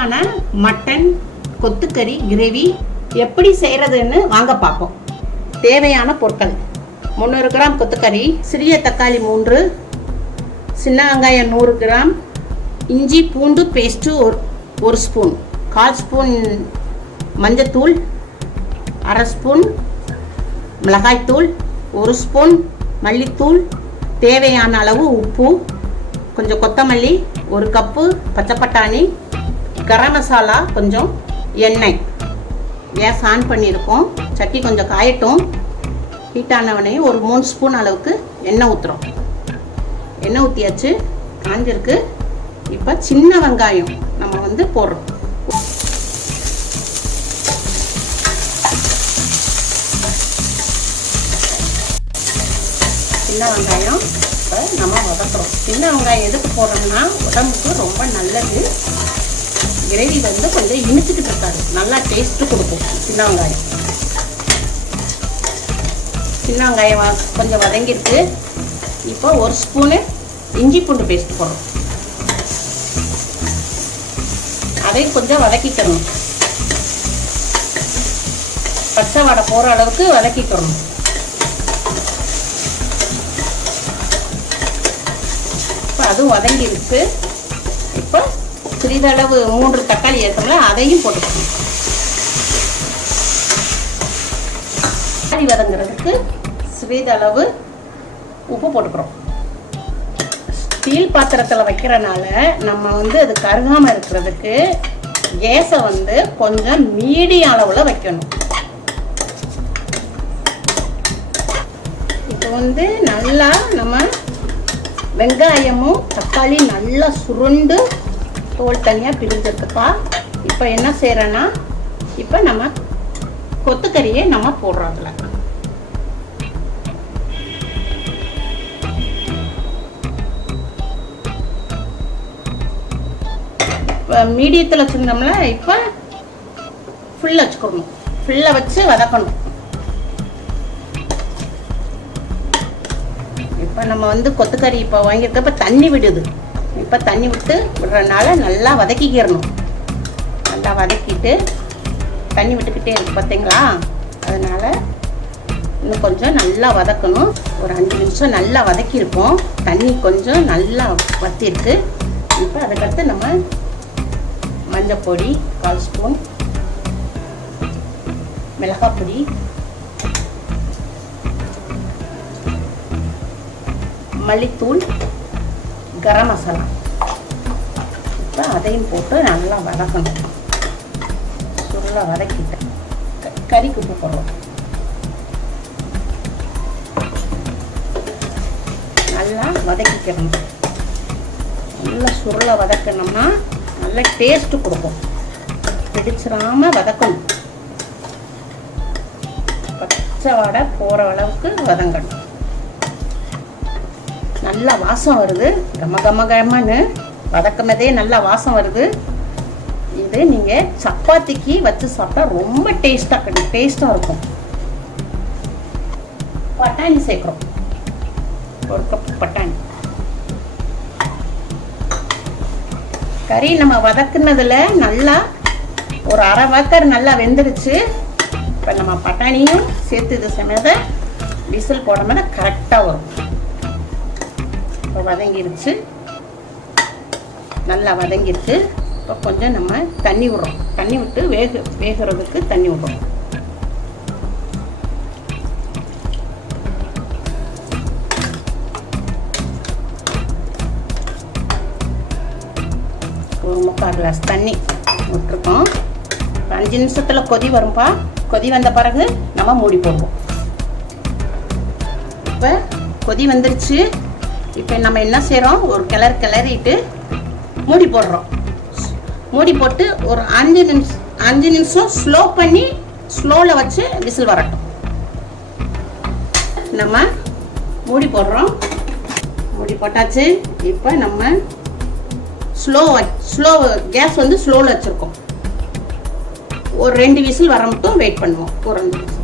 சுவையான mutton கொத்துக்கறி gravy எப்படி செய்கிறதுன்னு வாங்க பார்ப்போம். தேவையான பொருட்கள்: 300 கிராம் கொத்துக்கறி, சிறிய தக்காளி 3, சின்ன வெங்காயம் 100 கிராம், இஞ்சி பூண்டு பேஸ்ட்டு 1 ஸ்பூன், 1/4 ஸ்பூன் மஞ்சத்தூள், 1/2 ஸ்பூன் மிளகாய்த்தூள், 1 ஸ்பூன் மல்லித்தூள், தேவையான அளவு உப்பு, கொஞ்சம் கொத்தமல்லி, 1 கப்பு பச்சை பட்டாணி, கரம் மசாலா, கொஞ்சம் எண்ணெய். கேஸ் ஆன் பண்ணியிருக்கோம். சட்டி கொஞ்சம் காயட்டும். ஹீட் ஆனவனே ஒரு 3 ஸ்பூன் அளவுக்கு எண்ணெய் ஊற்றுறோம். எண்ணெய் ஊற்றியாச்சு, காஞ்சிருக்கு. இப்போ சின்ன வெங்காயம் நம்ம போடுறோம். சின்ன வெங்காயம் இப்போ நம்ம வதக்குறோம். சின்ன வெங்காயம் எதுக்கு போடுறோம்னா உடம்புக்கு ரொம்ப நல்லது. கிரேவி கொஞ்சம் இனிச்சுக்கிட்டு இருக்காது, நல்லா டேஸ்ட்டு கொடுக்கும் சின்ன வெங்காயம். சின்ன வெங்காயம் கொஞ்சம் வதங்கிருக்கு. இப்போ 1 ஸ்பூனு இஞ்சி பூண்டு பேஸ்ட் போடுறோம். அதையும் கொஞ்சம் வதக்கிக்கணும். பச்சை வடை போகிற அளவுக்கு வதக்கிக்கணும். இப்போ அதுவும் வதங்கிருக்கு. இப்போ சிறிதளவு 3 தக்காளி ஏற்றோம்ல, அதையும் போட்டுக்கணும். தக்காளி வதங்குறதுக்கு சிறிதளவு உப்பு போட்டுக்கிறோம். ஸ்டீல் பாத்திரத்தில் வைக்கிறனால நம்ம அது கருகாமல் இருக்கிறதுக்கு கேஸை கொஞ்சம் மீடியம் அளவில் வைக்கணும். இப்போ நல்லா நம்ம வெங்காயமும் தக்காளி நல்லா சுருண்டு தோல் தனியாக பிரிஞ்சிருக்குப்பா. இப்போ என்ன செய்கிறேன்னா, இப்போ நம்ம கொத்துக்கறியை நம்ம போடுறோம்ல. இப்போ மீடியத்தில் வச்சுருந்தோம்ல, இப்போ ஃபுல்லாக வச்சுக்கணும். ஃபுல்லாக வச்சு வதக்கணும். இப்போ நம்ம கொத்துக்கறி இப்போ வாங்கியிருக்கப்ப தண்ணி விடுது. இப்போ தண்ணி விடுறதுனால நல்லா வதக்கிக்கிறணும். நல்லா வதக்கிட்டு தண்ணி விட்டுக்கிட்டே இருக்கு பார்த்தீங்களா? அதனால் இன்னும் கொஞ்சம் நல்லா வதக்கணும். ஒரு 5 நிமிஷம் நல்லா வதக்கியிருப்போம். தண்ணி கொஞ்சம் நல்லா வத்திருக்கு. இப்போ அதுக்கடுத்து நம்ம மஞ்சள் பொடி 1/4 ஸ்பூன், மிளகாய் பொடி, மல்லித்தூள், கரம் மசாலா, இப்போ அதையும் போட்டு நல்லா வதக்கணும். சுருளை வதக்கிட்டேன். கறிக்கு உப்பு போடுறோம். நல்லா வதக்கிக்கணும். நல்லா சுருளை வதக்கணும்னா நல்ல டேஸ்ட்டு கொடுக்கும். பிடிச்சிடாமல் வதக்கணும். பச்சை வாடை போகிற அளவுக்கு வதங்கணும். நல்லா வாசம் வருது. கமன்னு வதக்கமதே நல்லா வாசம் வருது. இது நீங்கள் சப்பாத்திக்கு வச்சு சாப்பிட்டா ரொம்ப டேஸ்ட்டாக இருக்கும். பட்டாணி சேர்க்குறோம். 1 கப் பட்டாணி. கறி நம்ம வதக்குனதில் நல்லா ஒரு அரை வாக்கர் நல்லா வெந்துருச்சு. இப்போ நம்ம பட்டாணியும் சேர்த்து இது சமயத்தை விசில் போடாமல் கரெக்டாக வரும். இப்போ வதங்கிருச்சு, நல்லா வதங்கிருக்கு. இப்போ கொஞ்சம் நம்ம தண்ணி விடுறோம். தண்ணி விட்டு வேகிறதுக்கு தண்ணி விடுறோம். ஒரு 3/4 கிளாஸ் தண்ணி விட்டுருக்கோம். 5 நிமிஷத்தில் கொதி வரும்பா. கொதி வந்த பிறகு நம்ம மூடி போடுவோம். இப்போ கொதி வந்துருச்சு. இப்போ நம்ம என்ன செய்கிறோம், ஒரு கிளறிட்டு மூடி போடுறோம். மூடி போட்டு ஒரு 5 நிமிஷம் ஸ்லோவில் வச்சு விசில் வரட்டும். நம்ம மூடி போடுறோம். மூடி போட்டாச்சு. இப்போ நம்ம ஸ்லோ கேஸ் ஸ்லோவில் வச்சுருக்கோம். ஒரு 2 விசில் வர மட்டும் வெயிட் பண்ணுவோம். ஒரு 2 விசில்.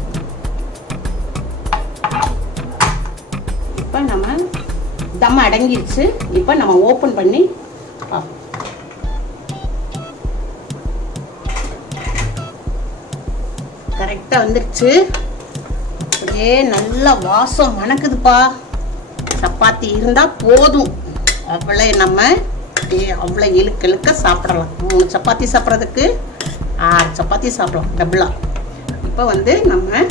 இப்போ நம்ம தம் அடங்கிருச்சு. இப்போ நம்ம ஓப்பன் பண்ணி பார்ப்போம். கரெக்டாக வந்துருச்சு. அப்படியே நல்லா வாசம் மணக்குதுப்பா. சப்பாத்தி இருந்தால் போதும். அவ்வளோ நம்ம அப்படியே அவ்வளோ இழுக்க சாப்பிடலாம். 3 சப்பாத்தி சாப்பிட்றதுக்கு 6 சப்பாத்தி சாப்பிடலாம் டபுளாக. இப்போ வந்து நம்ம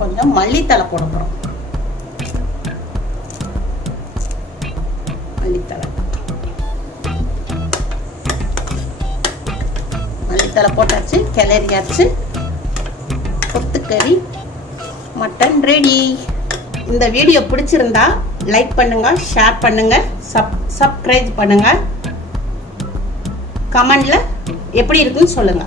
கொஞ்சம் மல்லித்தலை போட போகிறோம். மல்லித்தலை போட்டாச்சு, கிளறியாச்சு. கொத்துக்கறி மட்டன் ரெடி. இந்த வீடியோ பிடிச்சிருந்தா லைக் பண்ணுங்க, ஷேர் பண்ணுங்க, சப்ஸ்கிரைப் பண்ணுங்க. கமெண்ட்ல எப்படி இருக்குன்னு சொல்லுங்க.